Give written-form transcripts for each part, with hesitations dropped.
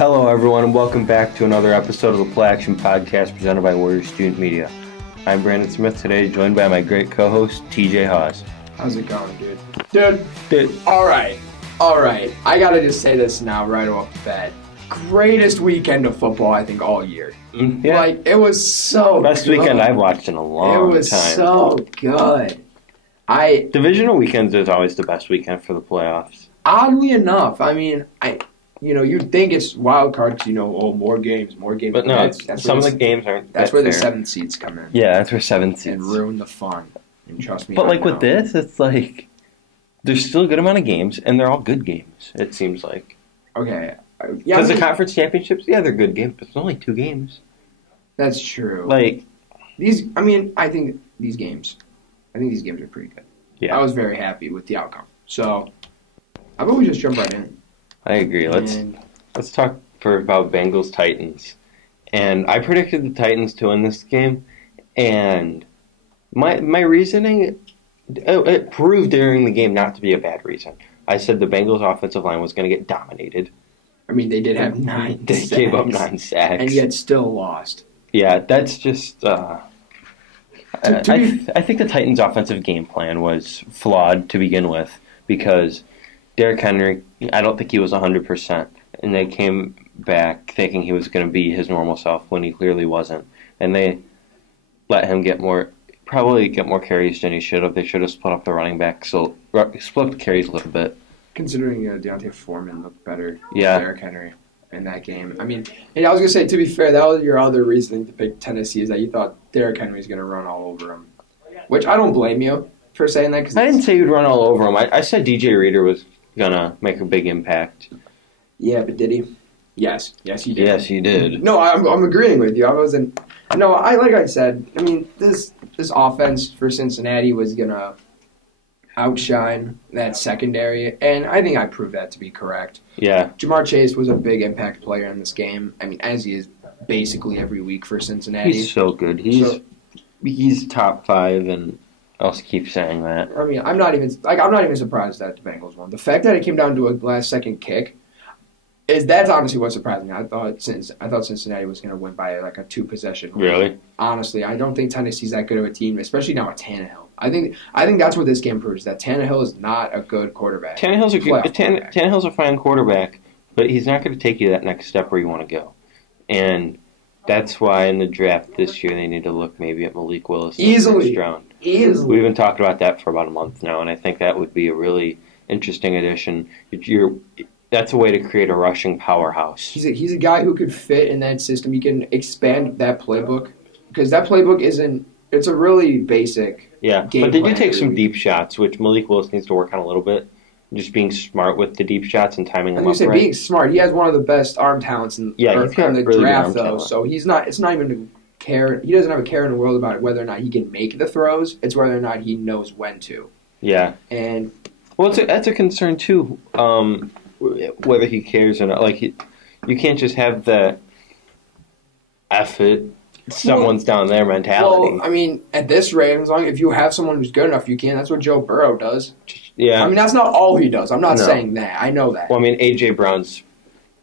Hello, everyone, and welcome back to another episode of the Play Action Podcast presented by Warrior Student Media. I'm Brandon Smith today, joined by my great co-host, TJ Hawes. How's it going, dude? Dude. All right. I gotta just say this now, right off the bat. Greatest weekend of football, I think, all year. Yeah. Like, it was so Best good. weekend I've watched in a long time. It was so good. Divisional weekends is always the best weekend for the playoffs. Oddly enough, I mean, you'd think it's wild card because, more games. But no, that's some of the games aren't. That's where fair. the 7th seeds come in. Yeah, that's where 7 seeds. And ruin the fun. And trust me. But with this, it's like there's still a good amount of games, and they're all good games. It seems like. Okay. Because the conference championships, they're good games, but it's only 2 games. That's true. I think these games are pretty good. Yeah. I was very happy with the outcome. So, how about we just jump right in? I agree. Let's talk about Bengals Titans. And I predicted the Titans to win this game, and my reasoning, it proved during the game not to be a bad reason. I said the Bengals offensive line was going to get dominated. I mean, they did have 9 They sacks. gave up 9 sacks. And yet still lost. Yeah, that's just... I think the Titans' offensive game plan was flawed to begin with because Derrick Henry, I don't think he was 100%, and they came back thinking he was going to be his normal self when he clearly wasn't, and they let him probably get more carries than he should have. They should have split up the running back, so split the carries a little bit. Considering Deontay Foreman looked better than Yeah. Derrick Henry in that game. I mean, and I was going to say, to be fair, that was your other reasoning to pick Tennessee, is that you thought Derrick Henry was going to run all over him, which I don't blame you for saying that. I didn't say you'd run all over him. I said DJ Reader was going to make a big impact. Yeah, but did he? Yes, he did. Yes, he did. No, I'm agreeing with you. Like I said, I mean, this offense for Cincinnati was going to outshine that secondary, and I think I proved that to be correct. Yeah. Jamar Chase was a big impact player in this game. I mean, as he is basically every week for Cincinnati. He's so good. He's top 5, and I'll keep saying that. I mean, I'm not even surprised that the Bengals won. The fact that it came down to a last-second kick that's honestly what surprised me. I thought Cincinnati was going to win by like a 2-possession. Really? Honestly, I don't think Tennessee's that good of a team, especially now with Tannehill. I think that's what this game proves, that Tannehill is not a good quarterback. Tannehill's a fine quarterback, but he's not going to take you that next step where you want to go. And that's why in the draft this year they need to look maybe at Malik Willis in the first round. Easily. We've been talking about that for about a month now, and I think that would be a really interesting addition. That's a way to create a rushing powerhouse. He's a guy who could fit in that system. He can expand that playbook, because that playbook it's a really basic game but they do plan take every some week. deep shots, which Malik Willis needs to work on a little bit. Just being smart with the deep shots and timing them up right. Being smart. He has one of the best arm talents in the really draft, though. So it's not even a care. He doesn't have a care in the world about whether or not he can make the throws. It's whether or not he knows when to. Yeah. And that's a concern too. Whether he cares or not, you can't just have the effort. Someone's down there mentality. Well, I mean, at this rate, if you have someone who's good enough, you can. That's what Joe Burrow does. Yeah. I mean, that's not all he does. I'm not saying that. I know that. Well, I mean, A.J. Brown's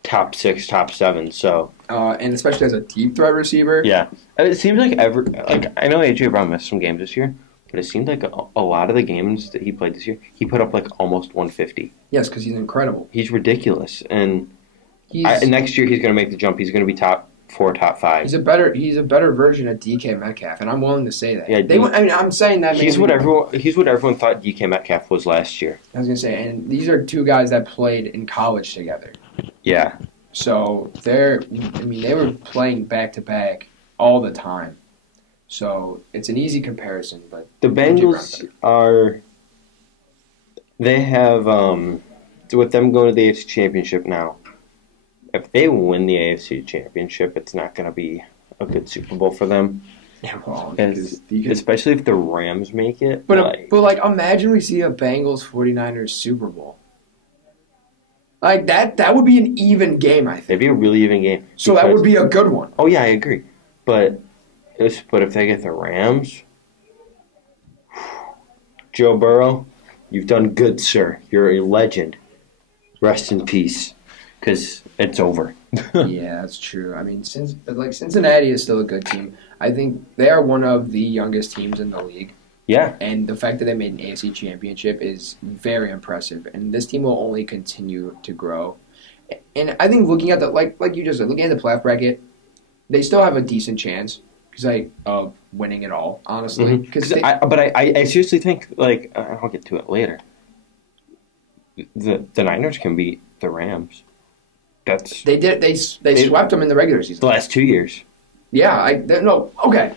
top 6, top 7, so. And especially as a deep threat receiver. Yeah. It seems like I know A.J. Brown missed some games this year, but it seemed like a lot of the games that he played this year, he put up almost 150. Yes, because he's incredible. He's ridiculous. And next year he's going to make the jump. He's going to be top 4, top 5. He's a better version of DK Metcalf, and I'm willing to say that. Yeah, I'm saying that. He's what everyone thought DK Metcalf was last year. I was going to say, and these are 2 guys that played in college together. Yeah. So they were playing back-to-back all the time. So it's an easy comparison, but the Bengals they have with them going to the AFC Championship now. If they win the AFC Championship, it's not going to be a good Super Bowl for them. Yeah, well, especially if the Rams make it. But imagine we see a Bengals 49ers Super Bowl. Like that would be an even game, I think. It'd be a really even game. So that would be a good one. Oh yeah, I agree. But if they get the Rams, Joe Burrow, you've done good, sir. You're a legend. Rest in peace. because it's over. Yeah, that's true. I mean, Cincinnati is still a good team. I think they are one of the youngest teams in the league. Yeah. And the fact that they made an AFC championship is very impressive. And this team will only continue to grow. And I think looking at like you just said, looking at the playoff bracket, they still have a decent chance of winning it all, honestly. But I seriously think, like, I'll get to it later. The Niners can beat the Rams. They did. They swept them in the regular season. The last 2 years. Yeah. Okay.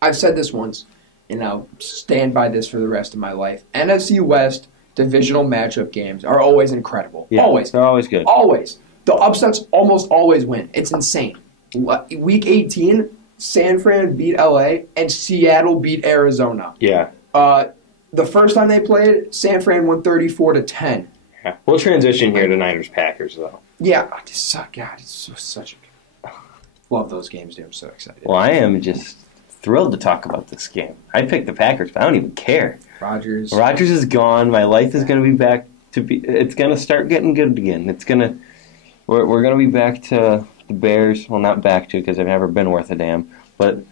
I've said this once, and I'll stand by this for the rest of my life. NFC West divisional matchup games are always incredible. Yeah, always. They're always good. Always. The upsets almost always win. It's insane. Week 18, San Fran beat LA, and Seattle beat Arizona. Yeah. The first time they played, San Fran won 34-10. Yeah. We'll transition here to Niners-Packers, though. Yeah. It's such a... Love those games, dude. I'm so excited. Well, I am just thrilled to talk about this game. I picked the Packers, but I don't even care. Rodgers is gone. My life is going to be back to be... It's going to start getting good again. It's going to... We're going to be back to the Bears. Well, not back to, because they've never been worth a damn. But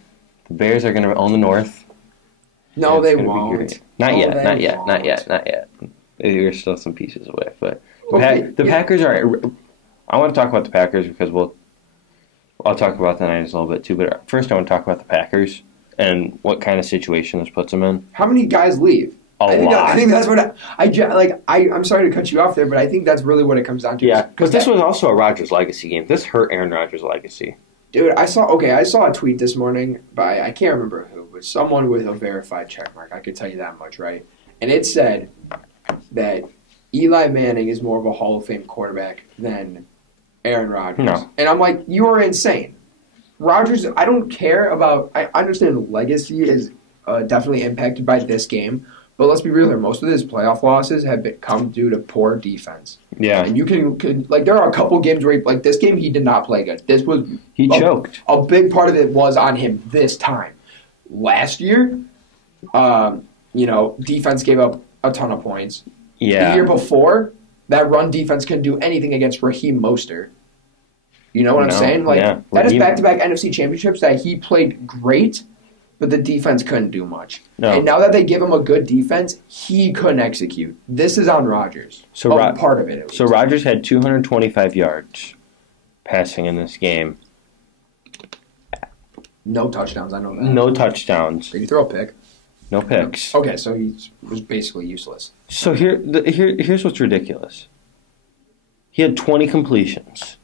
the Bears are going to own the North. No, they won't. Not yet. There's still some pieces away, but the Packers are. I want to talk about the Packers because I'll talk about the Niners a little bit too. But first, I want to talk about the Packers and what kind of situation this puts them in. How many guys leave? A lot. I think that's what I'm sorry to cut you off there, but I think that's really what it comes down to. Yeah, because this was also a Rodgers legacy game. This hurt Aaron Rodgers' legacy. Dude, I saw a tweet this morning by, I can't remember who, but someone with a verified checkmark. I could tell you that much, right? And it said that Eli Manning is more of a Hall of Fame quarterback than Aaron Rodgers. No. And I'm like, you are insane. Rodgers, I don't care about, I understand legacy is definitely impacted by this game, but let's be real here. Most of his playoff losses have come due to poor defense. Yeah. And you can there are a couple games where, this game he did not play good. He choked. A big part of it was on him this time. Last year, defense gave up a ton of points. Yeah. The year before, that run defense couldn't do anything against Raheem Mostert. You know what I'm saying? That is back-to-back NFC championships that he played great, but the defense couldn't do much. No. And now that they give him a good defense, he couldn't execute. This is on Rodgers. Part of it. So Rodgers had 225 yards passing in this game. No touchdowns, I know that. No touchdowns. Did he throw a pick? No picks. Okay, so he was basically useless. So here's what's ridiculous. He had 20 completions.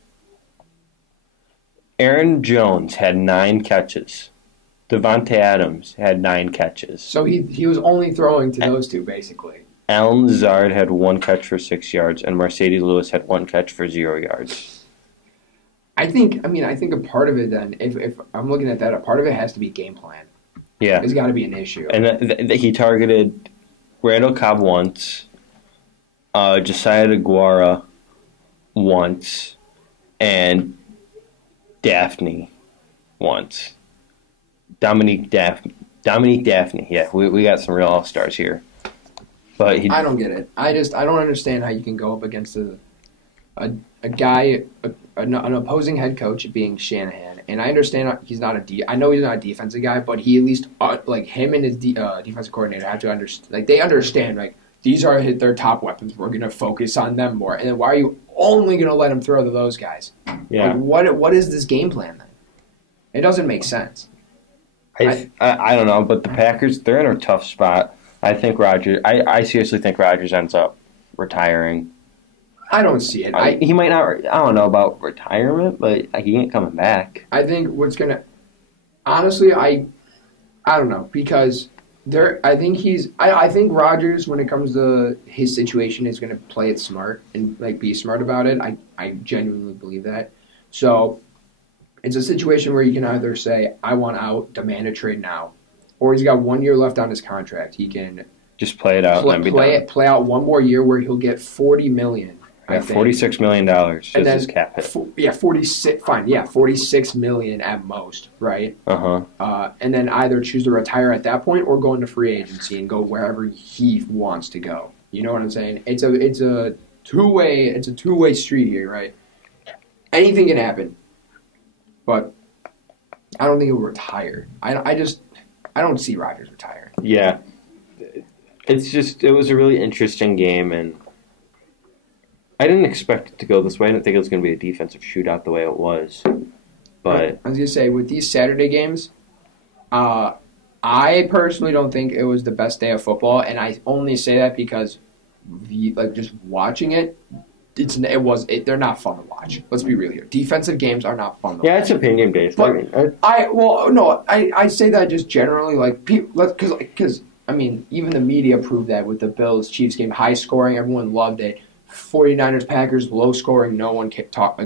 Aaron Jones had 9 catches. Devontae Adams had 9 catches. So he was only throwing to those two, basically. Allen Lazard had 1 catch for 6 yards, and Mercedes Lewis had 1 catch for 0 yards. I think a part of it then, if I'm looking at that, a part of it has to be game plan. Yeah. There's got to be an issue. And he targeted Randall Cobb once, Josiah DeGuara once, and Daphne once. Dominique Daphne. Yeah, we got some real all-stars here. But I don't get it. I don't understand how you can go up against a guy, an opposing head coach being Shanahan. And I understand he's not I know he's not a defensive guy, but he at least him and his defensive coordinator have to understand. They understand these are their top weapons. We're going to focus on them more. And then why are you only going to let him throw to those guys? Yeah. What is this game plan then? It doesn't make sense. I don't know, but the Packers, they're in a tough spot. I think I seriously think Rodgers ends up retiring. I don't see it. He might not. I don't know about retirement, but he ain't coming back. I think honestly, I don't know, because I think Rodgers, when it comes to his situation, is going to play it smart and be smart about it. I genuinely believe that. So it's a situation where you can either say, I want out, demand a trade now, or he's got 1 year left on his contract. He can just play it out and be done. Play out one more year where he'll get $40 million. $46 million is his cap hit. $46 million at most, right? And then either choose to retire at that point or go into free agency and go wherever he wants to go. You know what I'm saying? It's a two-way street here, right? anything can happen. But I don't think he'll retire. I don't see Rodgers retiring. Yeah. It was a really interesting game, and I didn't expect it to go this way. I didn't think it was going to be a defensive shootout the way it was. But I was going to say, with these Saturday games, I personally don't think it was the best day of football, and I only say that because just watching it, they're not fun to watch. Let's be real here. Defensive games are not fun to watch. Yeah, it's opinion based. But I say that just generally, because even the media proved that with the Bills-Chiefs game, high scoring, everyone loved it. 49ers-Packers, low scoring, no one can talk.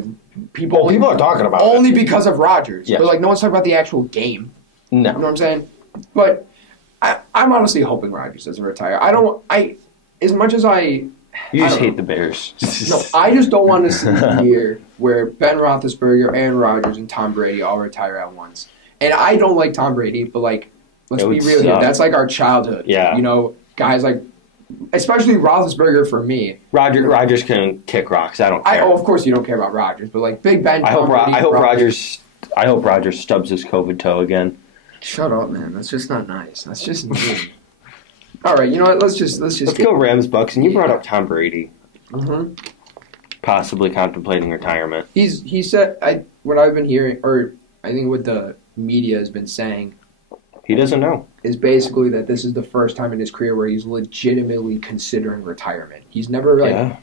People are talking about only it. because of Rodgers. Yes. But no one's talking about the actual game. No. You know what I'm saying? But I'm honestly hoping Rodgers doesn't retire. As much as I just hate the Bears. No, I just don't want to see a year where Ben Roethlisberger, Aaron Rodgers, and Tom Brady all retire at once. And I don't like Tom Brady, but let's be real here. That's our childhood. Yeah. Guys especially Roethlisberger for me. Rodgers can kick rocks. I don't care. Of course you don't care about Rodgers, but Big Ben. I hope Rodgers stubs his COVID toe again. Shut up, man. That's just not nice. That's just mean. All right, you know what? Let's go Rams Bucks. And you brought up Tom Brady, possibly contemplating retirement. He said what I've been hearing, or I think what the media has been saying. He doesn't know. Is basically that this is the first time in his career where he's legitimately considering retirement. He's never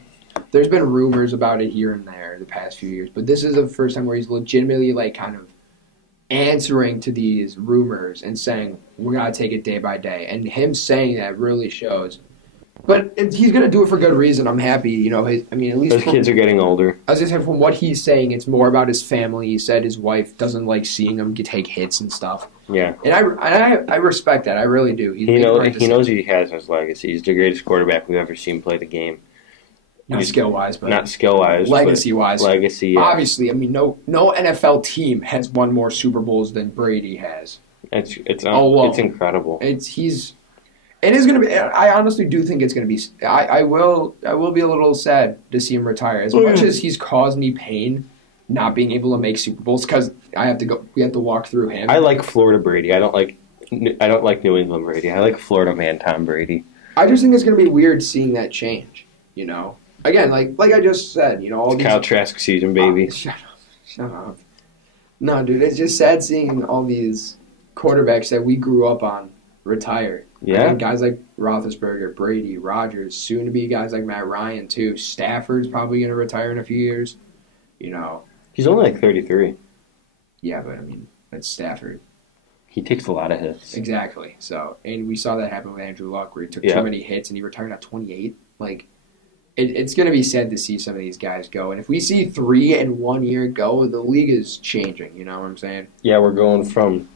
There's been rumors about it here and there the past few years, but this is the first time where he's legitimately kind of answering to these rumors and saying we're gonna take it day by day. And him saying that really shows. But he's gonna do it for good reason. I'm happy. At least those kids are getting older. I was just saying, from what he's saying, it's more about his family. He said his wife doesn't like seeing him take hits and stuff. Yeah, and I respect that. I really do. He knows he has his legacy. He's the greatest quarterback we've ever seen play the game. Not skill-wise, but legacy-wise. Legacy, yeah. Obviously, no NFL team has won more Super Bowls than Brady has. It's incredible. It is going to be. I honestly do think it's going to be. I will be a little sad to see him retire. As much as he's caused me pain, not being able to make Super Bowls because I have to go. We have to walk through him. I like Florida Brady. I don't like New England Brady. I like Florida man Tom Brady. I just think it's going to be weird seeing that change. Again, like I just said, all it's Kyle Trask season, baby. Shut up. No, dude, it's just sad seeing all these quarterbacks that we grew up on retire. Yeah. Guys like Roethlisberger, Brady, Rodgers, soon to be guys like Matt Ryan too. Stafford's probably going to retire in a few years. He's only 33. Yeah, but that's Stafford. He takes a lot of hits. Exactly. So, and we saw that happen with Andrew Luck, where he took too many hits and he retired at 28. It's going to be sad to see some of these guys go. And if we see 3 in 1 year go, the league is changing. You know what I'm saying? Yeah, we're going from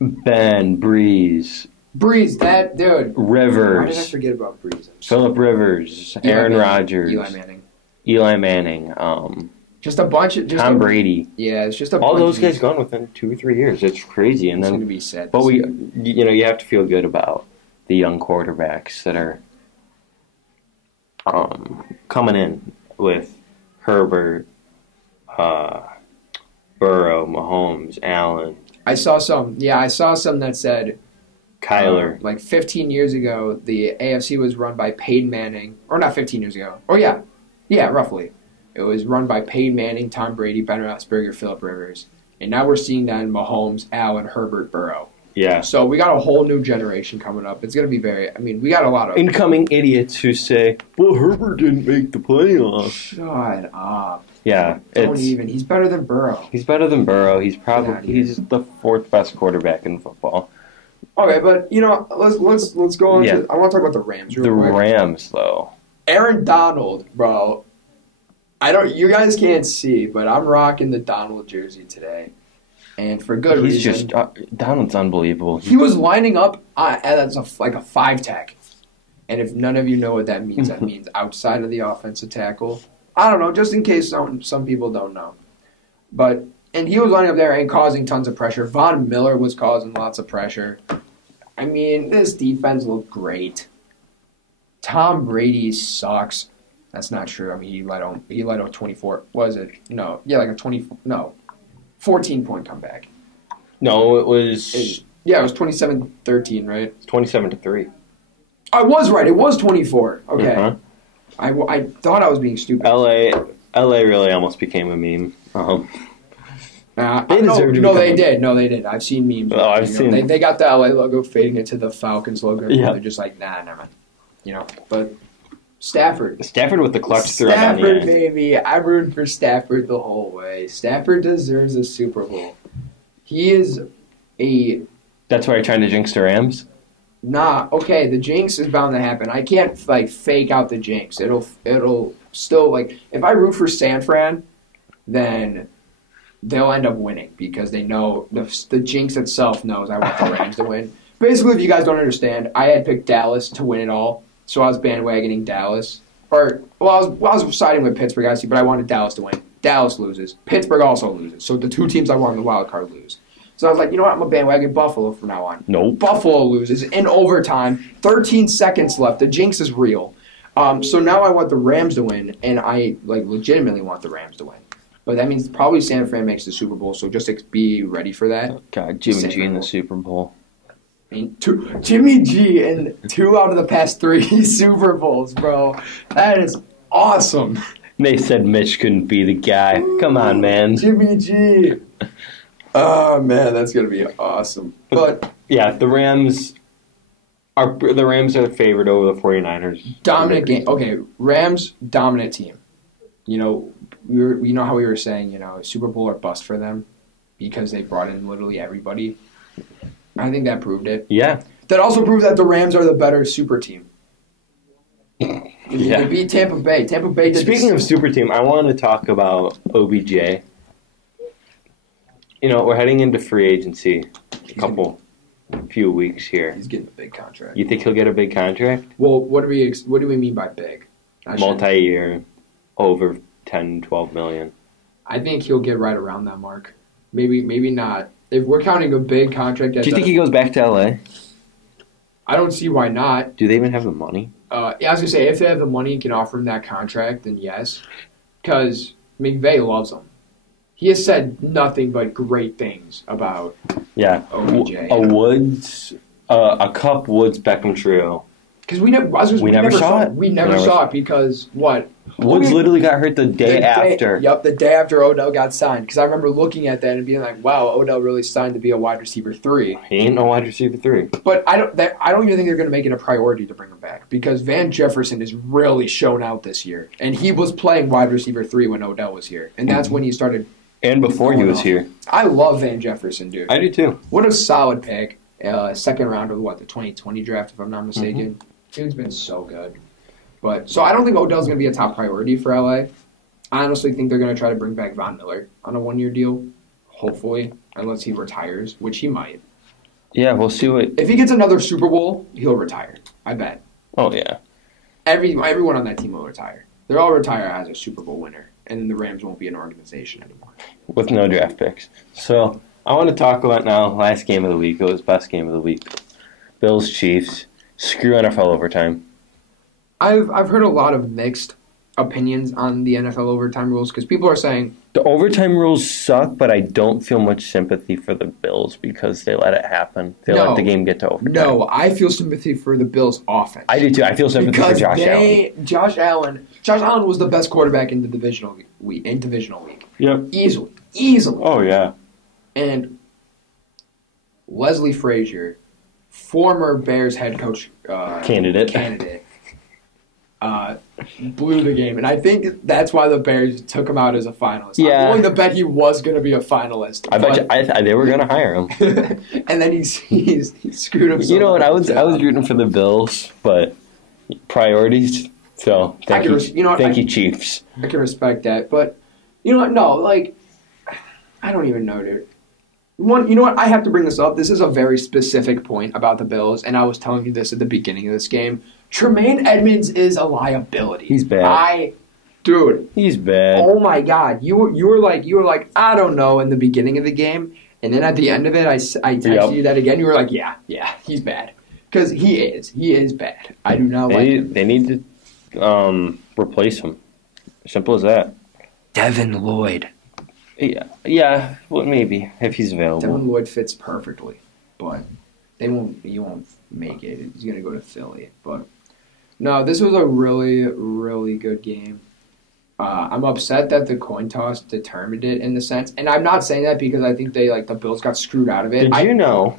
Ben, Breeze, that dude. Rivers. Why did I forget about Breeze? Phillip Rivers, Aaron Rodgers, Eli Manning. Just a bunch of Tom Brady. Yeah, it's just all those guys gone within 2 or 3 years. It's crazy, and it's then going to be sad. But you have to feel good about the young quarterbacks that are coming in with Herbert, Burrow, Mahomes, Allen. I saw some that said Kyler. 15 years ago, the AFC was run by Peyton Manning. Or not 15 years ago. Oh, yeah. Yeah, roughly. It was run by Peyton Manning, Tom Brady, Ben Roethlisberger, Phillip Rivers. And now we're seeing that in Mahomes, Allen, Herbert, Burrow. Yeah. So we got a whole new generation coming up. It's going to be we got a lot of incoming idiots who say, well, Herbert didn't make the playoffs. Shut up. Yeah. Don't even. He's better than Burrow. He's the 4th best quarterback in football. Okay, but let's go on to I want to talk about the Rams real quick. Rams though. Aaron Donald, bro. You guys can't see, but I'm rocking the Donald jersey today. And for good reason. Donald's unbelievable. He was lining up as a 5-tech. And if none of you know what that means outside of the offensive tackle. I don't know, just in case some people don't know. And he was lining up there and causing tons of pressure. Von Miller was causing lots of pressure. This defense looked great. Tom Brady sucks. That's not true. I mean, he let out 24. Was it? No. Yeah, like a 14-point comeback. No, it was... Yeah, it was 27-13, right? 27-3. I was right. It was 24. Okay. Uh-huh. I thought I was being stupid. LA really almost became a meme. They deserved to. No, they did. No, they did. I've seen memes. Oh, I've seen. They got the LA logo fading into the Falcons logo. Yeah. They're just like, nah, never mind. But Stafford with the clutch throw on the end. Stafford, baby. I rooted for Stafford the whole way. Stafford deserves a Super Bowl. He is a... That's why you're trying to jinx the Rams? Nah, okay, the jinx is bound to happen. I can't, fake out the jinx. It'll still, if I root for San Fran, then they'll end up winning because they know the jinx itself knows I want the Rams to win. Basically, if you guys don't understand, I had picked Dallas to win it all, so I was bandwagoning Dallas. I was siding with Pittsburgh, actually, but I wanted Dallas to win. Dallas loses. Pittsburgh also loses. So the two teams I want in the wild card lose. So I was like, you know what? I'm a bandwagon Buffalo from now on. Nope. Buffalo loses in overtime. 13 seconds left. The jinx is real. So now I want the Rams to win, and I legitimately want the Rams to win. But that means probably San Fran makes the Super Bowl, so just be ready for that. God, Jimmy G in the Super Bowl. I mean, Jimmy G in 2 out of the past 3 Super Bowls, bro. That is awesome. They said Mitch couldn't be the guy. Come on, man. Jimmy G. Oh, man, that's going to be awesome. But yeah, the Rams are the favorite over the 49ers. Dominant game. Okay, Rams, dominant team. You know how we were saying, Super Bowl or bust for them because they brought in literally everybody. I think that proved it. Yeah. That also proved that the Rams are the better super team. Yeah. They beat Tampa Bay. Tampa Bay did Speaking of super team, I want to talk about OBJ. We're heading into free agency few weeks here. He's getting a big contract. You think he'll get a big contract? Well, what do we mean by big? Multi-year, over 10, 12 million. I think he'll get right around that mark. Maybe not. If we're counting a big contract, Do you think he goes back to LA? I don't see why not. Do they even have the money? Yeah, I was gonna say if they have the money and can offer him that contract, then yes, because McVay loves him. He has said nothing but great things about OBJ. A Cup Woods Beckham trio. Because we never saw it. We never saw it because what? Woods literally got hurt the day after. The day after Odell got signed. Because I remember looking at that and being like, "Wow, Odell really signed to be a wide receiver 3." He ain't no wide receiver 3. But I don't even think they're going to make it a priority to bring him back because Van Jefferson has really shown out this year, and he was playing wide receiver 3 when Odell was here, and that's when he started. And before he was here. I love Van Jefferson, dude. I do too. What a solid pick. Second round of the 2020 draft, if I'm not mistaken. Dude's been so good. So I don't think Odell's going to be a top priority for LA. I honestly think they're going to try to bring back Von Miller on a 1-year deal, hopefully, unless he retires, which he might. Yeah, we'll see what... If he gets another Super Bowl, he'll retire. I bet. Oh, yeah. Everyone on that team will retire. They'll all retire as a Super Bowl winner, and then the Rams won't be an organization anymore. With no draft picks. So, I want to talk about now last game of the week. It was best game of the week. Bills-Chiefs. Screw NFL overtime. I've heard a lot of mixed opinions on the NFL overtime rules because people are saying the overtime rules suck, but I don't feel much sympathy for the Bills because they let it happen. They let the game get to overtime. No, I feel sympathy for the Bills' offense. I do too. I feel sympathy for Josh Allen. Josh Allen was the best quarterback in the divisional week. Yep. Easily. Oh yeah. And Leslie Frazier, former Bears head coach candidate, blew the game. And I think that's why the Bears took him out as a finalist. Yeah. I'm willing to bet he was going to be a finalist. I bet they were going to hire him. And then he screwed himself. You know what? I was rooting for the Bills, but priorities. So thank you, Chiefs. I can respect that, but you know what? No, I don't even know, dude. You know what? I have to bring this up. This is a very specific point about the Bills, and I was telling you this at the beginning of this game. Tremaine Edmonds is a liability. He's bad. Dude. He's bad. Oh my God. You were like, I don't know in the beginning of the game, and then at the end of it, I texted you that again. You were like, yeah, he's bad. Because he is bad. I do not like him. They need to replace him. Simple as that. Devin Lloyd. Yeah. Well, maybe if he's available. Devin Lloyd fits perfectly, but he won't make it. He's gonna go to Philly. But no, this was a really, really good game. I'm upset that the coin toss determined it in the sense, and I'm not saying that because I think the Bills got screwed out of it. Did you know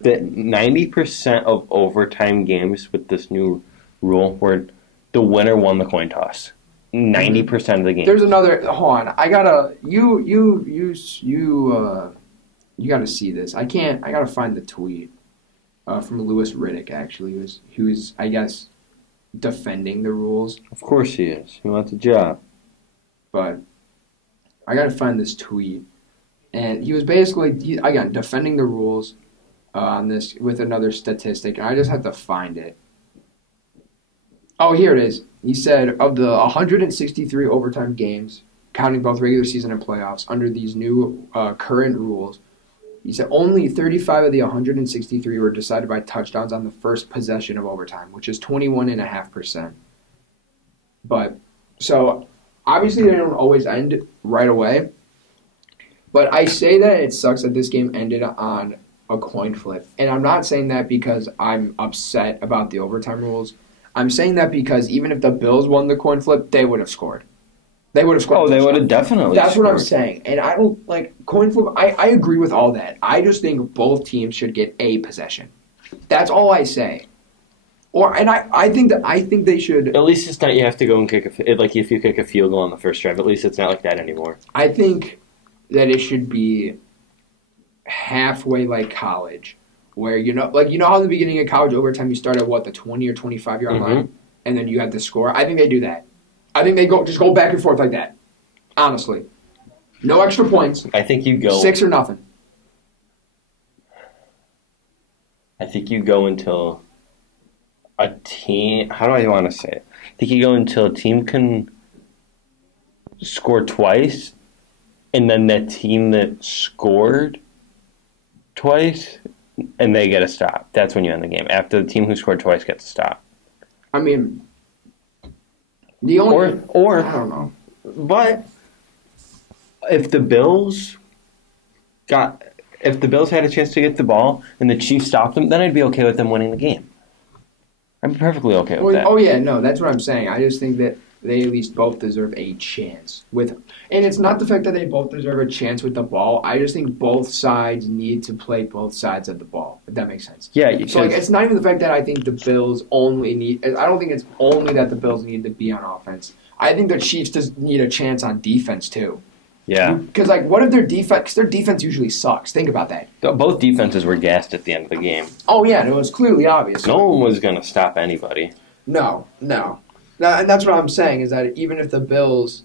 that 90% of overtime games with this new rule where the winner won the coin toss? 90% of the games. There's another. Hold on, I gotta you gotta see this. I gotta find the tweet from Lewis Riddick. Actually, he was I guess defending the rules. Of course he is. He wants a job. But I gotta find this tweet, and he was basically again defending the rules on this with another statistic, and I just had to find it. Oh, here it is. He said, of the 163 overtime games, counting both regular season and playoffs, under these new current rules, he said only 35 of the 163 were decided by touchdowns on the first possession of overtime, which is 21.5%. But, so, obviously they don't always end right away, but I say that it sucks that this game ended on a coin flip. And I'm not saying that because I'm upset about the overtime rules. I'm saying that because even if the Bills won the coin flip, they would have scored. They would have scored. Oh, they would have definitely That's scored. What I'm saying. And I don't coin flip. I agree with all that. I just think both teams should get a possession. That's all I say. I think they should. At least it's not you have to go and kick if you kick a field goal on the first drive. At least it's not like that anymore. I think that it should be halfway like college. Where you know how in the beginning of college overtime you start at the 20 or 25-yard line, and then you have to score. I think they do that. I think they go back and forth like that. Honestly, no extra points. I think you go 6 or nothing. I think you go until a team. How do I want to say it? I think you go until a team can score twice, and then that team that scored twice. And they get a stop. That's when you end the game. After the team who scored twice gets a stop. I mean, the only or I don't know. But if the Bills had a chance to get the ball and the Chiefs stopped them, then I'd be okay with them winning the game. I'd be perfectly okay with that. Oh yeah, no, that's what I'm saying. I just think that they at least both deserve a chance and it's not the fact that they both deserve a chance with the ball. I just think both sides need to play both sides of the ball, if that makes sense. Yeah. So it's not even the fact that I think the Bills I don't think it's only that the Bills need to be on offense. I think the Chiefs just need a chance on defense too. Yeah. Because what if their defense usually sucks? Think about that. Both defenses were gassed at the end of the game. Oh yeah, and it was clearly obvious. No one was going to stop anybody. No. And that's what I'm saying is that even if the Bills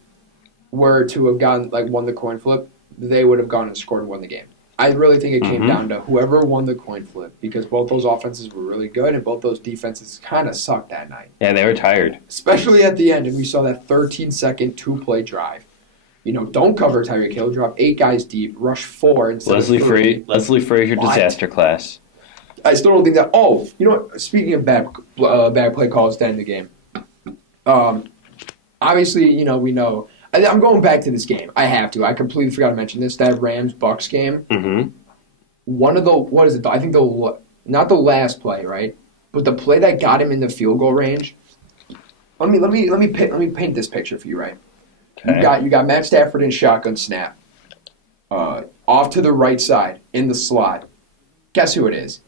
were to have won the coin flip, they would have gone and scored and won the game. I really think it came down to whoever won the coin flip because both those offenses were really good and both those defenses kind of sucked that night. Yeah, they were tired. Especially at the end, and we saw that 13-second two-play drive. Don't cover Tyreek Hill, drop 8 guys deep, rush 4 instead of 3. Leslie Frazier disaster class. I still don't think that. Oh, you know what? Speaking of bad play calls to end the game. Obviously, we know. I'm going back to this game. I have to. I completely forgot to mention this. That Rams-Bucks game. Mm-hmm. One of the what is it? I think not the last play, right? But the play that got him in the field goal range. Let me paint this picture for you, right? Okay. You got Matt Stafford in shotgun snap, off to the right side in the slot. Guess who it is?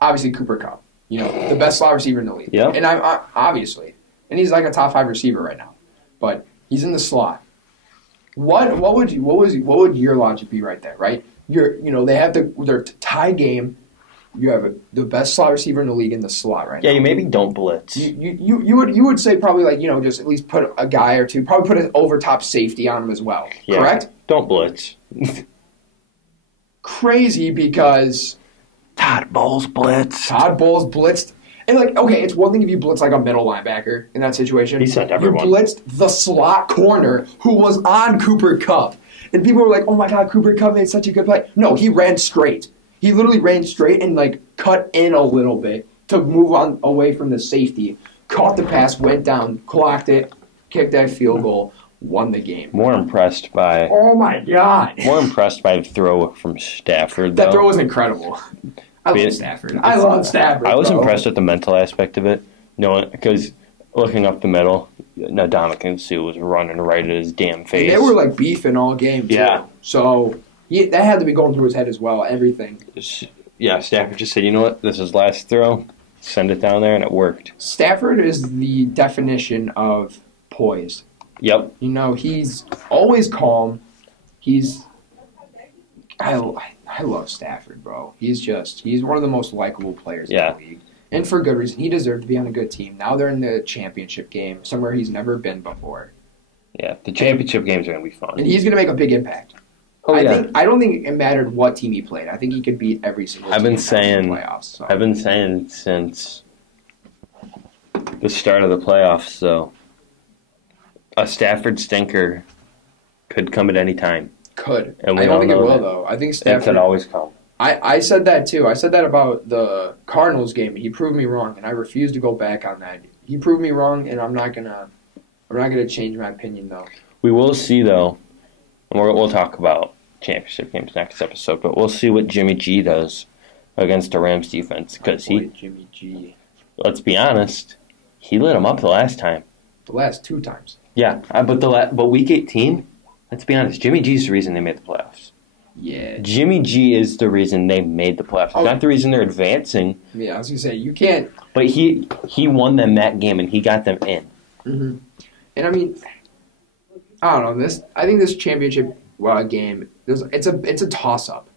Obviously Cooper Kupp. The best slot receiver in the league. Yeah. And I obviously. And he's like a top 5 receiver right now, but he's in the slot. What would your logic be right there? Right, they have their tie game. You have the best slot receiver in the league in the slot right now. Yeah, you maybe don't blitz. You would say probably just at least put a guy or two, probably put an over top safety on him as well. Yeah, correct? Don't blitz. Crazy because Todd Bowles blitzed. And okay, it's one thing if you blitz a middle linebacker in that situation. He sent everyone. You blitzed the slot corner who was on Cooper Kupp. And people were like, oh my God, Cooper Kupp made such a good play. No, he ran straight. He literally ran straight and cut in a little bit to move on away from the safety. caught the pass, went down, clocked it, kicked that field goal, won the game. More impressed by. Oh my God! More impressed by the throw from Stafford. That throw was incredible. I love Stafford. I was impressed with the mental aspect of it. Because looking up the middle, Ndamukong Suh was running right at his damn face. And they were like beefing all game too. Yeah. So that had to be going through his head as well. Everything. Yeah, Stafford just said, you know what, this is last throw. Send it down there, and it worked. Stafford is the definition of poised. Yep. He's always calm. I love Stafford, bro. He's one of the most likable players in the league. And for good reason. He deserved to be on a good team. Now they're in the championship game, somewhere he's never been before. Yeah, the championship games are going to be fun. And he's going to make a big impact. I don't think it mattered what team he played. I think he could beat every single team in the playoffs. So. I've been saying since the start of the playoffs, so a Stafford stinker could come at any time. Could. And I don't think it will, though. I think Stafford... It could always come. I said that, too. I said that about the Cardinals game. He proved me wrong, and I refuse to go back on that. He proved me wrong, and I'm not gonna change my opinion, though. We will see, though, and we'll talk about championship games next episode, but we'll see what Jimmy G does against the Rams defense, because Jimmy G. Let's be honest, he lit him up the last time. The last 2 times. Yeah, but week 18, let's be honest, Jimmy G's the reason they made the playoffs. Yeah. Jimmy G is the reason they made the playoffs. It's not the reason they're advancing. Yeah, I was going to say, you can't... But he won them that game, and he got them in. Mm-hmm. And, I mean, I don't know. I think this championship game, it's a toss-up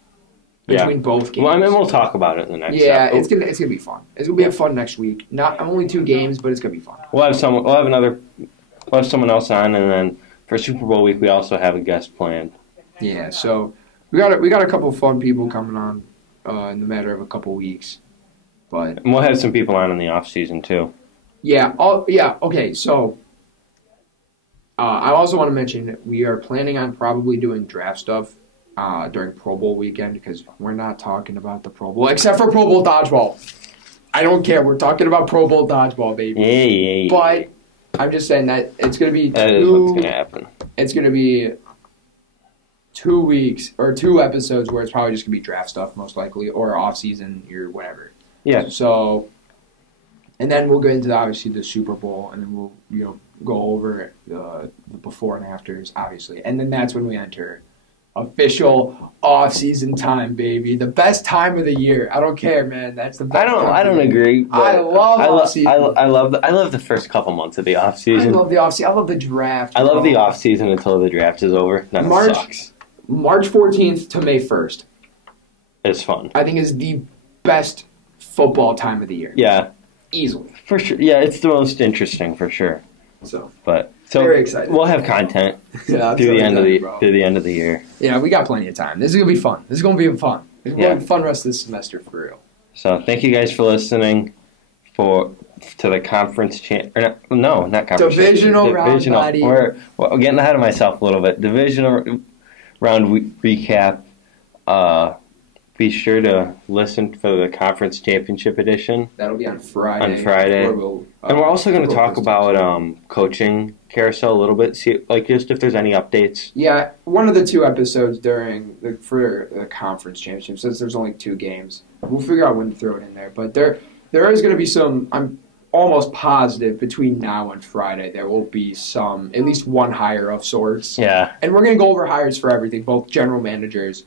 between both games. Well, I mean, we'll talk about it in the next episode. Yeah, it's gonna be fun. It's going to be a fun next week. Not only 2 games, but it's going to be fun. We'll have someone else on, and then for Super Bowl week, we also have a guest planned. Yeah, so... We got a couple of fun people coming on in the matter of a couple weeks, but and we'll have some people on in the off season too. Yeah. Okay. So I also want to mention that we are planning on probably doing draft stuff during Pro Bowl weekend because we're not talking about the Pro Bowl except for Pro Bowl dodgeball. I don't care. We're talking about Pro Bowl dodgeball, baby. Yeah. But I'm just saying that it's going to be that is what's going to happen. It's going to be 2 weeks or 2 episodes where it's probably just going to be draft stuff most likely or off season or whatever. Yeah. So, and then we'll get into obviously the Super Bowl and then we'll go over the before and afters obviously, and then that's when we enter official off season time, baby. The best time of the year. I don't care, man. That's the best. I don't agree. I love off season. I love the first couple months of the off season. I love the off season. I love the draft. I love the off season until the draft is over. That sucks. March 14th to May 1st. It's fun. I think is the best football time of the year. Yeah. Easily. For sure. Yeah, it's the most interesting for sure. So very excited. We'll have content through the end of the year. Yeah, we got plenty of time. This is gonna be fun. This is gonna be fun. It's gonna be a fun rest of this semester for real. So thank you guys for listening to the conference not conference. Divisional round, buddy. We're getting ahead of myself a little bit. Divisional round recap. Be sure to listen for the conference championship edition. That'll be on Friday. And we're also going to talk about coaching carousel a little bit. See, just if there's any updates. Yeah, one of the 2 episodes for the conference championship, since there's only 2 games, we'll figure out when to throw it in there. But there is going to be some. I'm almost positive between now and Friday there will be at least one hire of sorts. Yeah, and we're going to go over hires for everything, both general managers.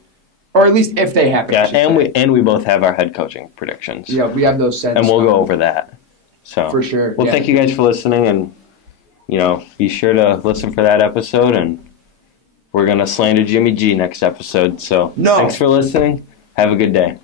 Or at least if they happen. Yeah, and we both have our head coaching predictions. Yeah, we have those set. And we'll go over that. So for sure. Well, thank you guys for listening, and be sure to listen for that episode. And we're gonna slander Jimmy G next episode. So thanks for listening. Have a good day.